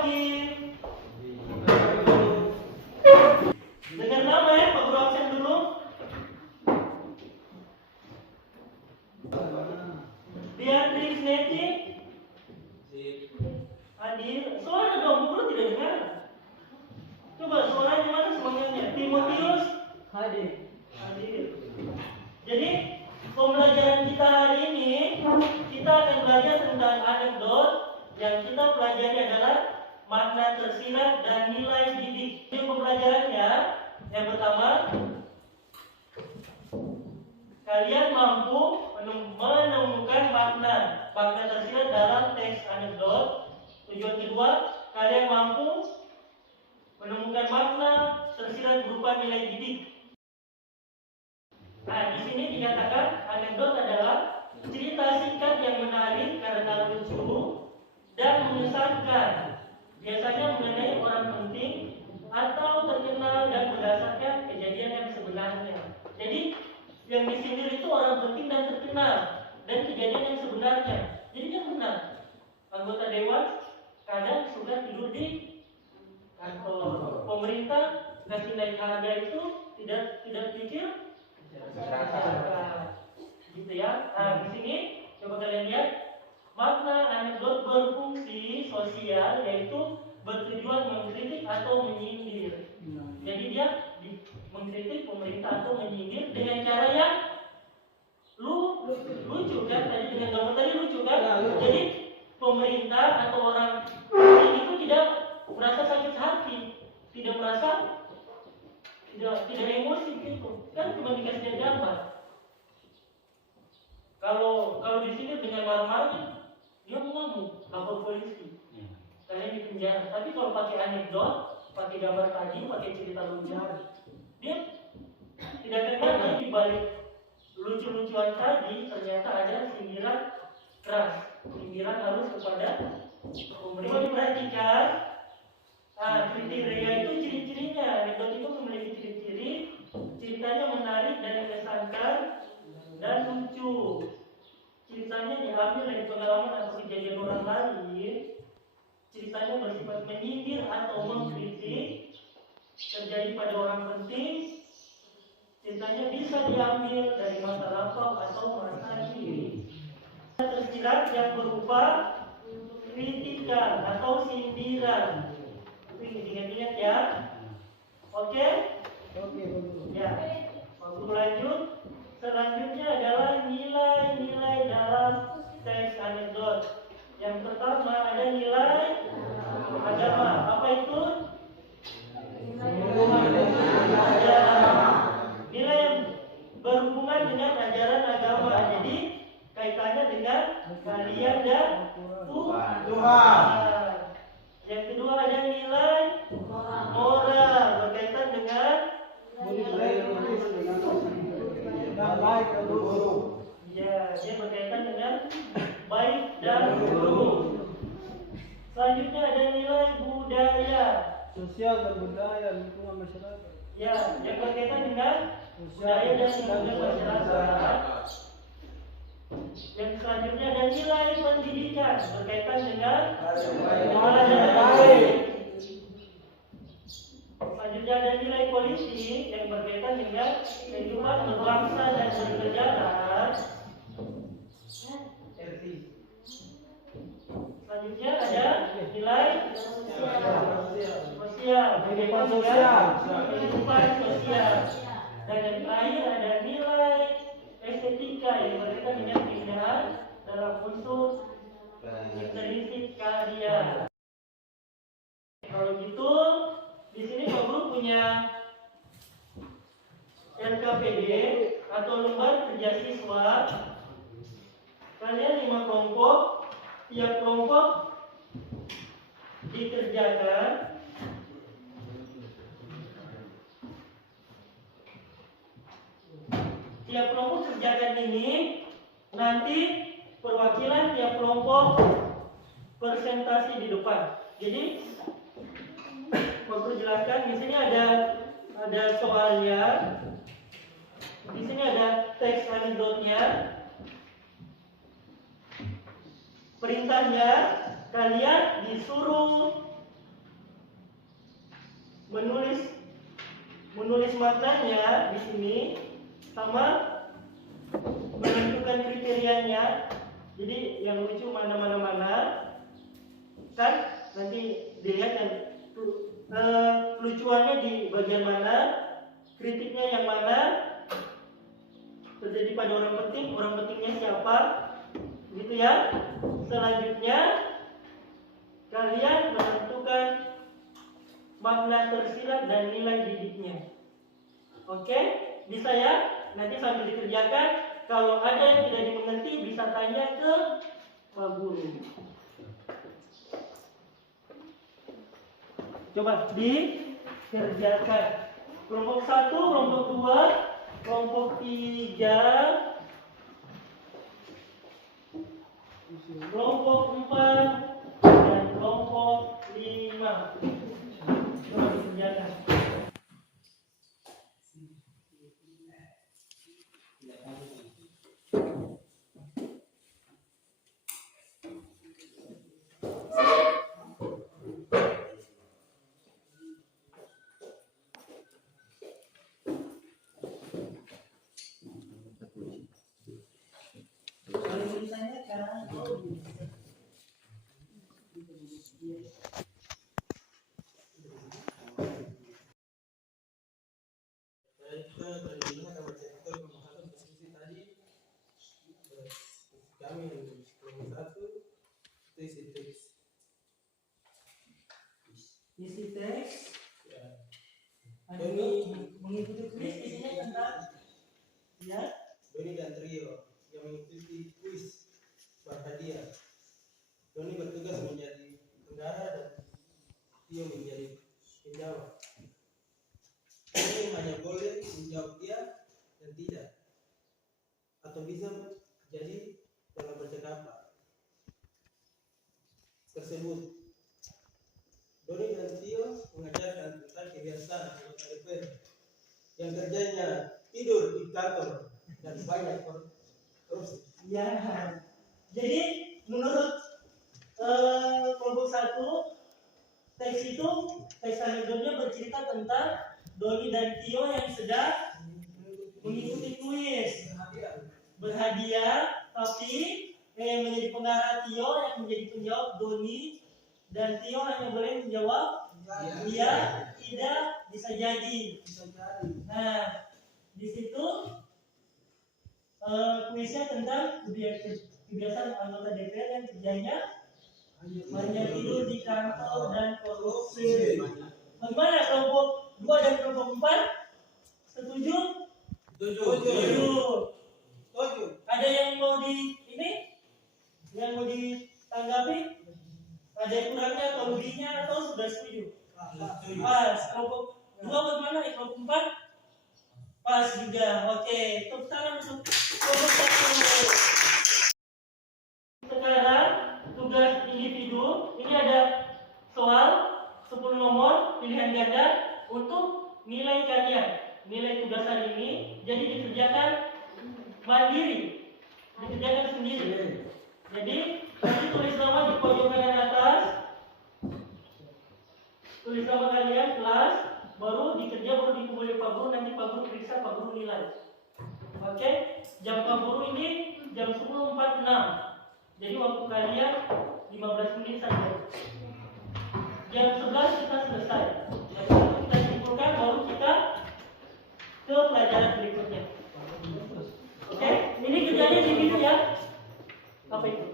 pagi. Dengan nama ya, Pak Guru absen dulu. Beatrice Neti. Hadir. Suara dong, Guru tidak dengar. Coba suaranya mana semangatnya? Timotius. Hadir. Hadir. Jadi pembelajaran kita hari ini kita akan belajar tentang anekdot. Yang kita pelajari adalah makna tersirat dan nilai didik. Ini pembelajarannya yang pertama, kalian mampu menemukan makna tersirat dalam teks anekdot. Tujuan kedua, kalian mampu menemukan makna tersirat berupa nilai didik. Nah, di sini dikatakan anekdot adalah cerita singkat yang menarik karena lucu dan mengesankan, biasanya mengenai orang penting atau terkenal dan berdasarkan kejadian yang sebenarnya. Jadi yang disindir itu orang penting dan terkenal dan kejadian yang sebenarnya. Jadi yang benar, anggota dewan kadang suka tidur di kantor. Pemerintah kasih naik harga itu tidak pikir gitu ya. Nah, di sini coba kalian lihat makna anekdot berfungsi sosial, yaitu bertujuan mengkritik atau menyindir. Jadi dia mengkritik pemerintah atau menyindir dengan cara yang lucu kan? Tadi dengan gambar tadi lucu kan? Jadi pemerintah atau orang itu tidak merasa sakit hati, tidak merasa tidak emosi gitu. Kan cuma dikasih gambar. Kalau di sini dengan marah-marah dia mengamuk, lapor polisi, kalian di penjara. Tapi kalau pakai anekdot, pakai gambar tadi, pakai cerita lucu, dia tidak akan di balik lucu-lucuan tadi ternyata ada sindiran keras. Sindiran harus kepada pemerintah. Diperhatikan, kriteria itu ciri-cirinya. Anekdot itu memiliki ciri-ciri, ceritanya menarik dan mengesankan dan lucu. Ceritanya diambil dari pengalaman atau kejadian orang lain. Ceritanya bersifat menyindir atau mengkritik, terjadi pada orang penting. Ceritanya bisa diambil dari masa lampau atau masa kini. Tersirat yang berupa kritikan atau sindiran. Itu ingat-ingat ya. Oke? Ya. Waktu lanjut. Selanjutnya adalah nilai-nilai dalam teks anekdot. Yang pertama ada nilai agama. Apa itu? Nilai yang berhubungan dengan ajaran agama. Jadi kaitannya dengan kalian dan Tuhan. Yang kedua ada nilai moral, berkaitan dengan ya, dia berkaitan dengan baik dan buruk. Selanjutnya ada nilai budaya, Sosial dan budaya lingkungan masyarakat. ya, yang berkaitan dengan budaya dan lingkungan masyarakat. Yang selanjutnya ada nilai pendidikan, berkaitan dengan pelajaran baik. Selanjutnya ada nilai politik yang berkaitan dengan kehidupan berbangsa dan bernegara. Selanjutnya ada nilai sosial, kehidupan sosial. Dan yang terakhir ada nilai estetika yang berkaitan dengan keindahan dalam unsur intrinsik karya. Kalau gitu, di sini Pak Guru punya LKPD atau lembar kerja siswa. Kalian 5 kelompok, tiap kelompok dikerjakan ini. Nanti perwakilan tiap kelompok presentasi di depan. Jadi Pak Guru jelaskan di sini ada soalnya. Di sini ada teks anekdotnya. Perintahnya kalian disuruh menulis maknanya di sini sama menentukan kriterianya. Jadi yang lucu mana kan nanti dilihat kan kelucuannya di bagian mana, kritiknya yang mana, terjadi pada orang pentingnya siapa, gitu ya. Selanjutnya kalian menentukan makna tersirat dan nilai didiknya. Oke, bisa ya? Nanti sambil dikerjakan, kalau ada yang tidak dimengerti bisa tanya ke Pak Guru. Coba dikerjakan. Kelompok 1, kelompok 2, kelompok 3, kelompok 4, dan kelompok 5. Coba dikerjakan. Isi teks mengikuti kuis, isinya tentang ya Doni dan trio yang mengikuti kuis berhadiah. Doni bertugas menjadi penggara dan Tio menjadi penjawab. Doni hanya boleh menjawab iya dan tidak, atau bisa jadi dalam percakapan tersebut. Doni dan Tio mengajarkan tentang kebiasaan anggota DPR yang kerjanya tidur di kantor dan banyak korupsi. ya. Jadi menurut kelompok 1, teks itu teks anekdotnya bercerita tentang Doni dan Tio yang sedang mengikuti kuis berhadiah, tapi yang menjadi pengarah Tio yang menjadi penjawab Doni, dan Tio hanya boleh menjawab iya, tidak, bisa jadi. Nah, di situ kuisnya tentang kebiasaan anggota DPR yang kerjanya hanya tidur di kantor dan korupsi. Bagaimana kelompok 2 dan kelompok 4? Setuju? Setuju. Ada yang mau yang mau ditanggapi? Ada yang kurangnya atau lebihnya atau sudah setuju? Pas. Kelompok 2 bagaimana? Kelompok 4? Pas juga. Oke, tepuk tangan untuk kelompok 1. Sekarang tugas individu. Ini ada soal 10 nomor pilihan ganda untuk nilai kalian. Nilai tugas hari ini jadi dikerjakan mandiri, dikerjakan sendiri. Jadi nanti tulis nama di pojok kanan atas, tulis nama kalian, kelas, baru dikumpulin Pak Guru, nanti Pak Guru periksa, Pak Guru nilai. Oke, jam Pak Guru ini jam 10.46. Jadi waktu kalian 15 menit saja. Jam 11 kita selesai. Lalu kita simpulkan, baru kita ke pelajaran berikutnya. Oke, ini kerjanya di video ya. Apa itu?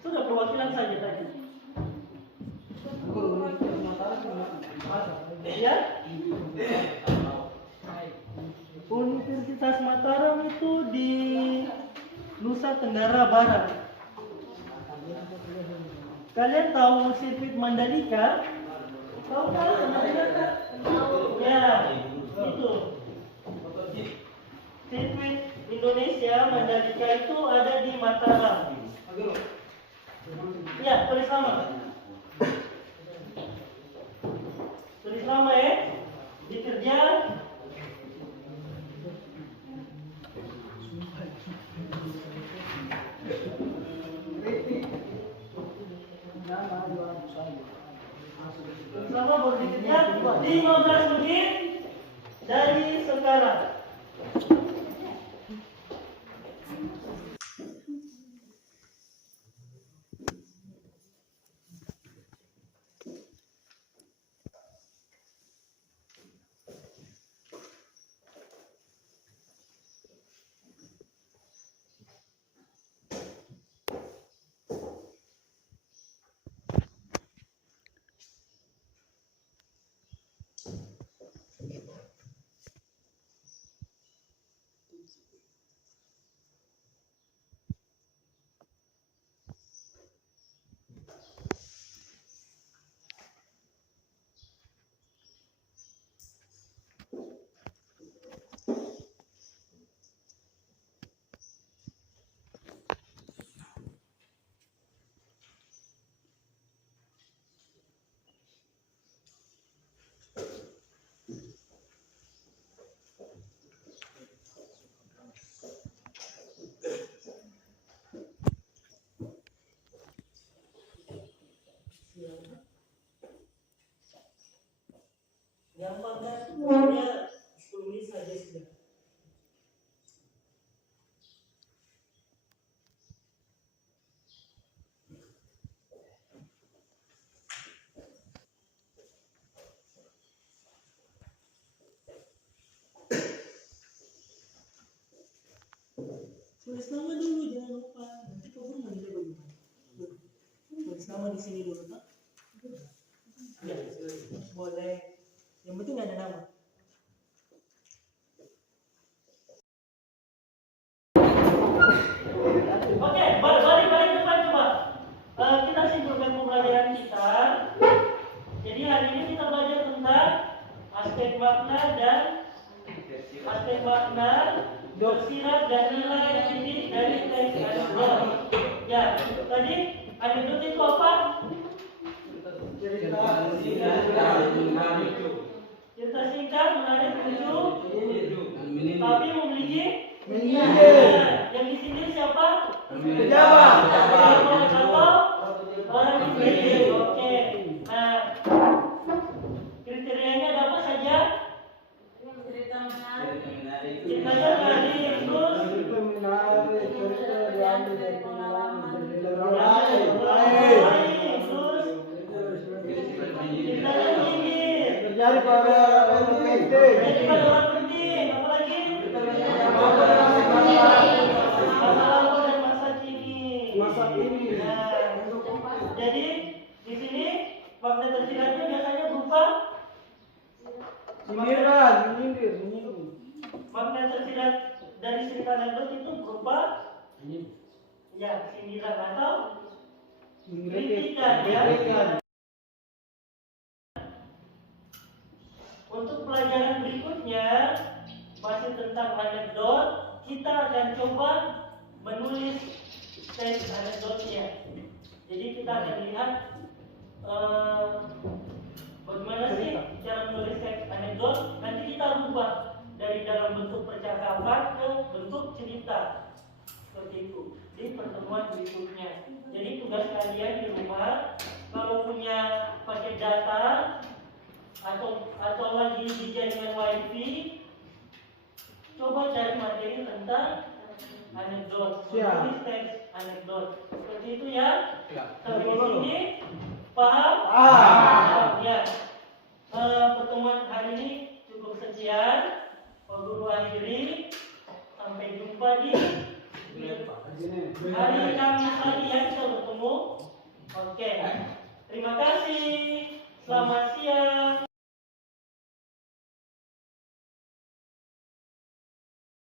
Sudah perwakilan saja tadi. Ya? Universitas Mataram itu di Nusa Tenggara Barat. Kalian tahu sirkuit Mandalika? Tahu Mandalika? Ya, itu. Sirkuit Indonesia Mandalika itu ada di Mataram. Ya, tulis nama. Tulis nama ya. Dikerja. Selama berikutnya 15 menit dari sekarang. Gampang kan? Pokoknya 10 menit saja sudah. Tulis nama dulu, jangan lupa. Nanti kabur nanti bagaimana? Tulis nama di sini dulu, Pak. Ya, boleh. Yang penting ada nama. Oke, balik depan coba. Kita simpulkan pembelajaran kita. Jadi hari ini kita belajar tentang aspek makna dan tersirat dan nilai titik dari teks anekdot. Ya, tadi anekdot itu apa? Cerita singkat, menarik, lucu, tapi memiliki yang disindir siapa? Pejabat. Atau orang disindir. Oke. Nah, kriterianya ada apa saja? Ceritanya menarik, terus Terjadi pada orang penting, apalagi masa kini. Nah, jadi di sini makna tersiratnya biasanya berupa menyindir. makna tersirat dari cerita anekdot itu berupa ya sindiran atau kritikan ya. Untuk pelajaran berikutnya masih tentang anekdot, kita akan coba menulis teks anekdotnya. Jadi kita akan lihat bagaimana sih cara menulis teks anekdot. Nanti kita rubah dari dalam bentuk percakapan ke bentuk cerita seperti itu di pertemuan berikutnya. Jadi tugas kalian di rumah kalau punya paket data atau lagi di jaringan wifi, coba cari materi tentang anekdot, menulis teks anekdot. Seperti itu ya. Sampai di sini paham? Ya. Pertemuan hari ini cukup sekian. Pak Guru akhiri. Sampai jumpa di hari Kamis lagi ya, kita bertemu. Oke. Terima kasih. Selamat siang.